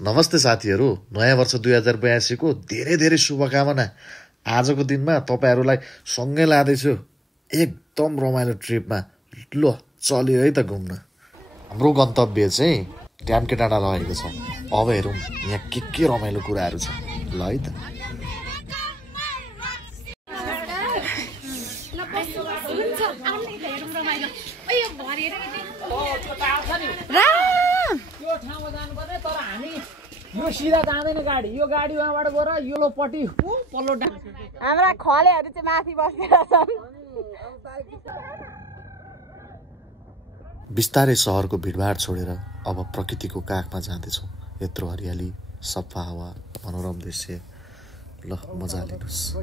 नमस्ते साथीहरू, नयाँ वर्ष 2082 को धेरै धेरै शुभकामना। आजको दिनमा तपाईहरुलाई सँगै लादैछु एकदम रमाइलो ट्रिपमा। ल चल्यो है त घुम्न। हाम्रो गन्तव्य चाहिँ ड्यामके डाँडा रहेको छ। अब हेरौँ यहाँ के रमाइलो कुराहरू छ। ल है त। यो सिधा जाँदैन गाडी, यो गाडी उहाँबाट गएर योलोपट्टि पल्लो हाम्रा खलेहरू चाहिँ माथि बसेर छन्। बिस्तारै सहरको भिडभाड छोडेर अब प्रकृतिको काखमा जाँदैछौँ। यत्रो हरियाली, सफा हावा, मनोरम दृश्य। ल मजा लिनुहोस्।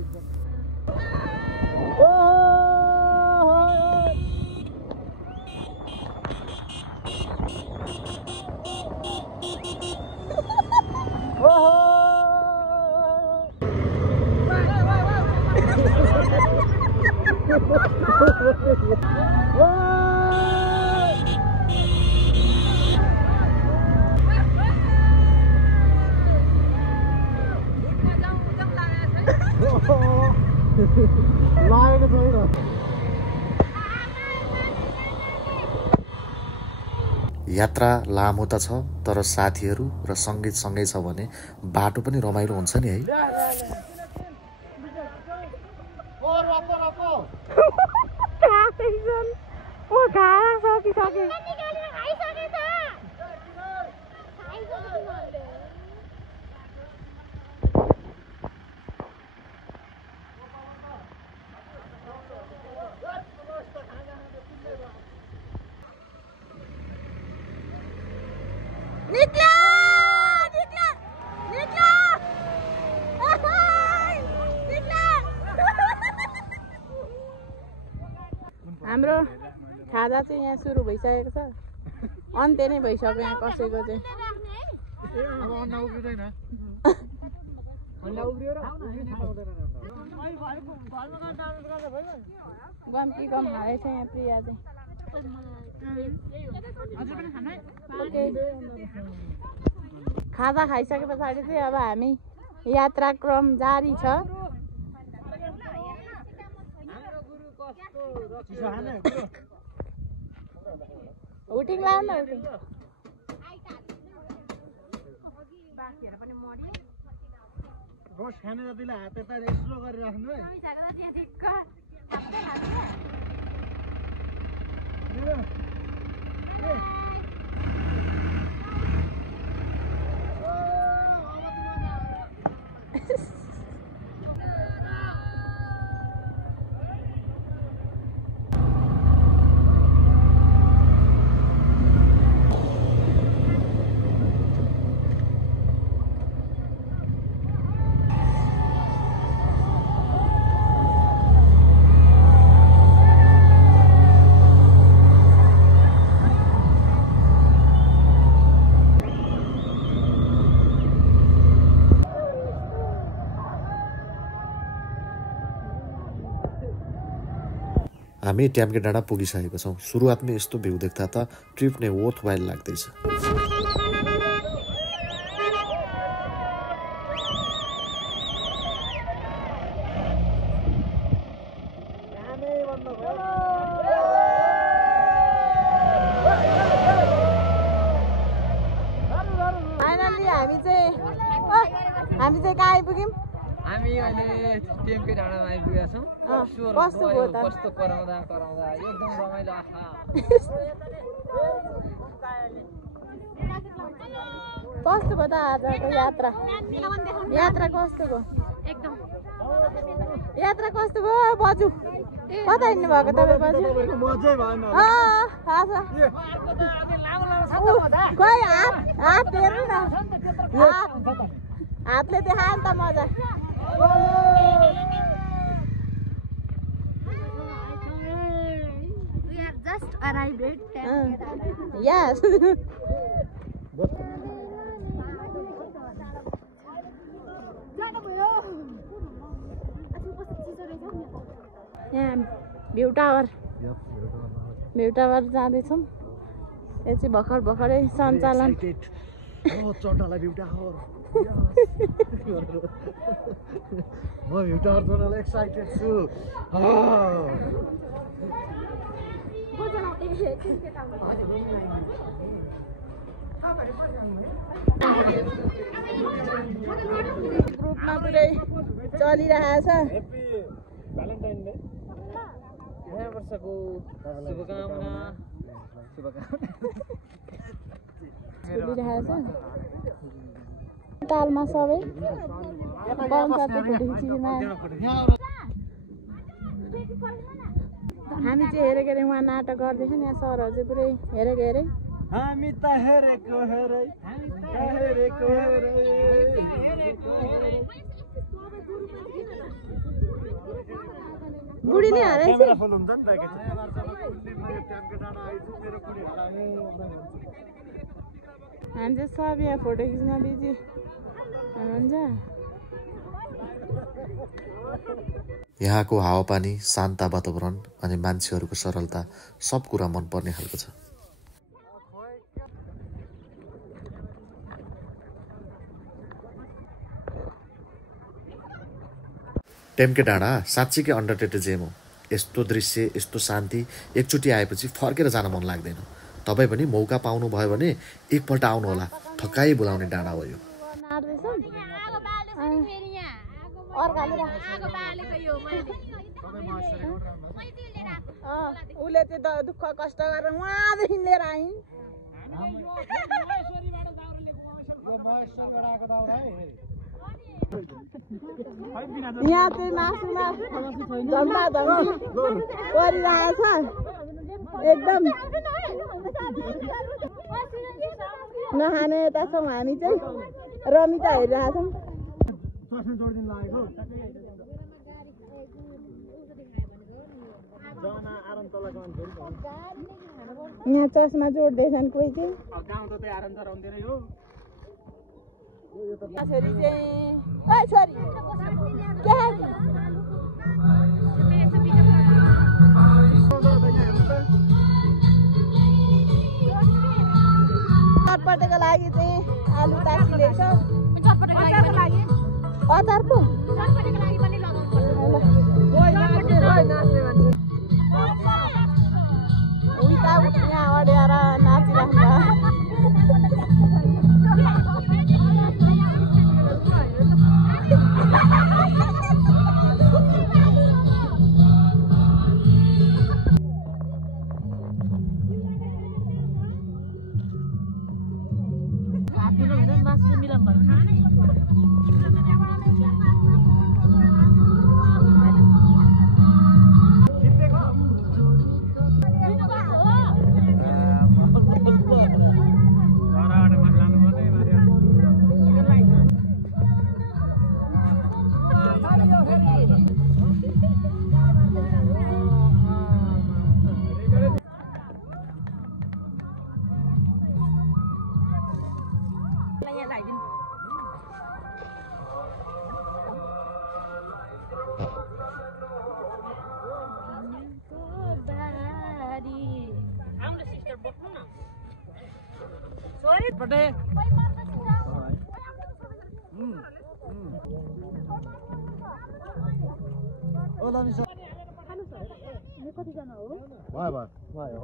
यात्रा लामो त छ, तर साथीहरू र सङ्गीत सँगै छ भने बाटो पनि रमाइलो हुन्छ नि है। हाम्रो खाजा चाहिँ यहाँ सुरु भइसकेको छ, अन्त्य नै भइसक्यो यहाँ कसैको चाहिँ। गम कि गम हालेछ यहाँ प्रिया चाहिँ। खाजा खाइसके पछाडि चाहिँ अब हामी यात्राक्रम जारी छ। हुटिङ लाउ न, हुटिङ रोस खाने जतिलाई हात यता रेस्लो गरिराख्नु है। हामी ड्यामके डाँडा पुगिसकेका छौँ। सुरुवातमै यस्तो भ्यू देख्दा त ट्रिप नै वर्थ वाइल लाग्दैछ। हामी चाहिँ कहाँ आइपुग्यौँ? हामी अहिले ड्यामके डाँडामा आइपुगेका छौँ। कस्तो कराउँदा एकदम रमाइलो आँखा। कस्तो भयो त आजको यात्रा? यात्रा कस्तो भयो? यात्रा कस्तो भयो बजु? कता हिँड्नु भएको तपाईँ बजु? खोइ हात हेर्नु न, हातले देखायो नि त मजा। Just arrived at yes. यहाँ भ्यू टावर जाँदैछौँ। यो चाहिँ भर्खरै सञ्चालन चट्टालाई भ्युटाहर म भ्युटाहर चट्टालाई एक्साइटेड छु ग्रुपमा पुरै चलिरहेछ नयाँ वर्षको शुभकामना चलिरहेछ तालमा सबै पाउन साथै फोटो खिचिमा हामी चाहिँ हेरेको हेरे उहाँ नाटक गर्दैछ नि यहाँ सरहरू चाहिँ पुरै हेरेको हेरे हामी त हेरेको हेरै हेरेको हेरै बुढी नै हराएछ हामी चाहिँ सब यहाँ फोटो खिच्न बिजी हुनुहुन्छ यहाँको हावापानी शान्त वातावरण अनि मान्छेहरूको सरलता सब कुरा मनपर्ने खालको छ टेम्के डाँडा साँच्चीकै अन्डररेटेड जेम हो यस्तो दृश्य यस्तो शान्ति एकचोटि आएपछि फर्केर जान मन लाग्दैन तपाईँ पनि मौका पाउनु भयो भने एकपल्ट आउनु होला थकाइ बोलाउने डाँडा हो यो उसले चाहिँ दुःख कष्ट गरेर उहाँदेखि लिएर आइन् यहाँ चाहिँ मासुमा झम्बाझम्बी परिरहेछ एकदम नखाने यता छौँ हामी चाहिँ रमिता हेरिरहेछौँ यहाँ चस्मा जोड्दैछन् कोही चाहिँ छोरी चाहिँ ओइ छोरी के चटपटेको लागि चाहिँ आलु तासिँदैछ अचारको उता यहाँ अड्याएर नाचिराख्नु कतिजना हो भयो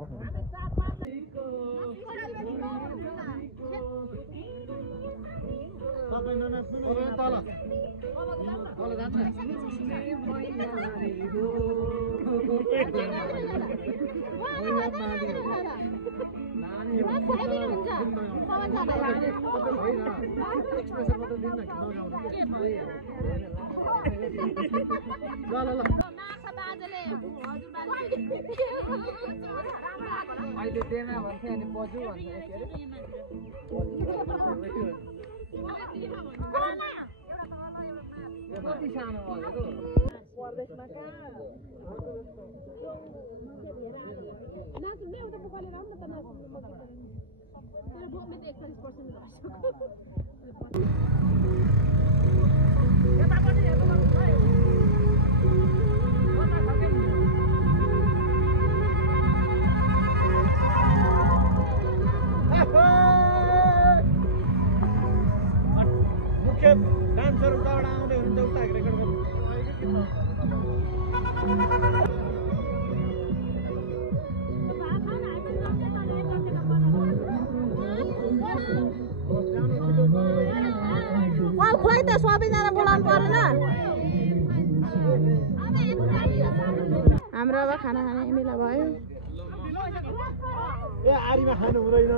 अहिले देना भन्थे अनि बजु भन्छ के अरे कति सानो भएको परदेशमा कहाँ नाच्ने उता बकाले राम न त नाच्ने म तर बोक्ने त 41% भइसक्यो यतापट्टि हेर्नु त सबैजना बोलाउनु परेन हाम्रो अब खाना खाने मिला भयो आरीमा खानु हुँदैन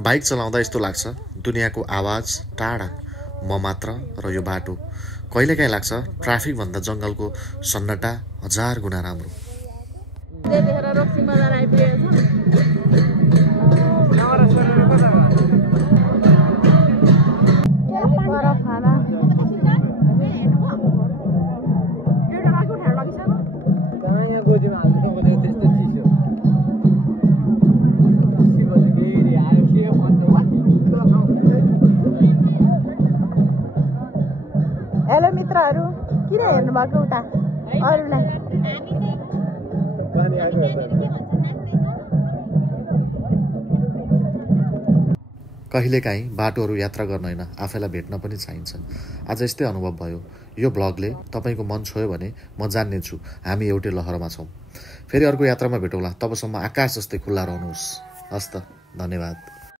बाइक चलाउँदा यस्तो लाग्छ दुनियाँको आवाज टाढा म मात्र र यो बाटो कहिलेकाहीँ लाग्छ ट्राफिक भन्दा जङ्गलको सन्नाटा 1000 गुणा राम्रो देखेर रोक्सी बजार आइपुगेको हेलो मित्रहरू किन हेर्नु भएको उता अरूलाई कहिलेकाहीँ बाटोहरू यात्रा गर्न होइन आफैलाई भेट्न पनि चाहिन्छ आज यस्तै अनुभव भयो यो ब्लगले तपाईँको मन छोयो भने म जान्ने छु हामी एउटै लहरमा छौँ फेरि अर्को यात्रामा भेटौँला तबसम्म आकाश जस्तै खुल्ला रहनुहोस् हस्त धन्यवाद